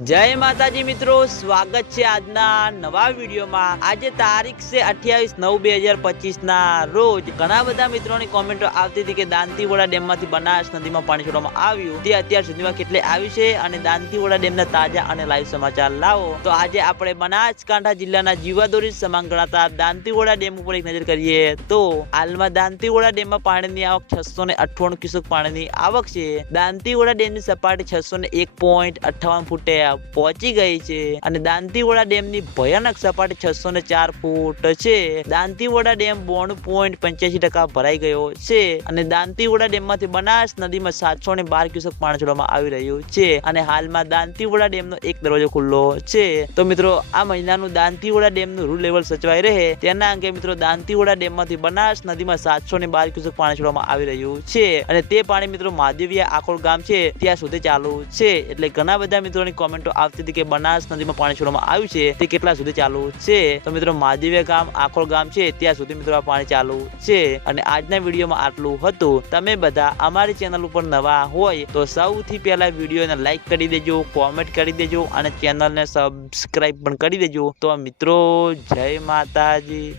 જય માતાજી મિત્રો, સ્વાગત છે આજના નવા વિડીયોમાં. આજે તારીખ છે અઠ્યાવીસ નવ બે હજાર પચીસ ના રોજ ઘણા બધા મિત્રોની કોમેન્ટો આવતી હતી કે દાંતીવાડા ડેમમાંથી બનાસ નદીમાં પાણી છોડવામાં આવ્યું. તે અત્યાર સુધીમાં કેટલે આવ્યું છે અને દાંતીવોડા ડેમના તાજા અને લાઈવ સમાચાર લાવો. તો આજે આપણે બનાસકાંઠા જિલ્લાના જીવાદોરી સમાન ગણાતા દાંતીવોડા ડેમ ઉપર એક નજર કરીએ તો હાલમાં દાંતીવોડા ડેમમાં પાણીની આવક છસો ને અઠ્ઠાણું ક્યુસેક પાણીની આવક છે. દાંતીવોડા ડેમની સપાટી છસો ને એક પોઈન્ટ અઠ્ઠાવન ફૂટે પહોંચી ગઈ છે. અને દાંતીવાડા ડેમની ભયાનક સપાટી છસો ને ચાર ફૂટ છે. દાંતીવાડા ડેમ બોણું પોઈન્ટ પંચ્યાસી ટકા ભરાઈ ગયો છે. અને દાંતીવાડા ડેમમાંથી બનાસ નદીમાં સાતસો ને બાર ક્યુસેક પાણી છોડવામાં આવી રહ્યું છે. અને હાલમાં દાંતીવાડા ડેમનો એક દરવાજો ખુલ્લો છે. તો મિત્રો, આ મહિનાનું દાંતીવાડા ડેમનું રૂલ લેવલ સચવાઈ રહે. તેના અંગે મિત્રો, દાંતીવાડા ડેમમાંથી બનાસ નદીમાં સાતસો ને બાર ક્યુસેક પાણી છોડવામાં આવી રહ્યું છે. અને તે પાણી મિત્રો, મહાદેવિયા આખોડ ગામ છે. ત્યાં સુધી ચાલુ છે. એટલે ઘણા બધા મિત્રોની કોમેન્ટો આવતી હતી કે બનાસ નદીમાં પાણી છોડવામાં આવ્યું છે, તે કેટલા સુધી ચાલુ છે? તો મિત્રો, મહાદેવિયા ગામ, આખોળ ગામ છે, ત્યાં સુધી મિત્રો આ પાણી ચાલુ છે. અને આજના વિડીયોમાં આટલું હતું. તમે બધા અમારી ચેનલ ઉપર નવા હોય, તો સૌથી પહેલા વિડીયોને લાઈક કરી દેજો, કોમેન્ટ કરી દેજો, અને ચેનલને સબસ્ક્રાઇબ પણ કરી દેજો. તો મિત્રો, જય માતાજી.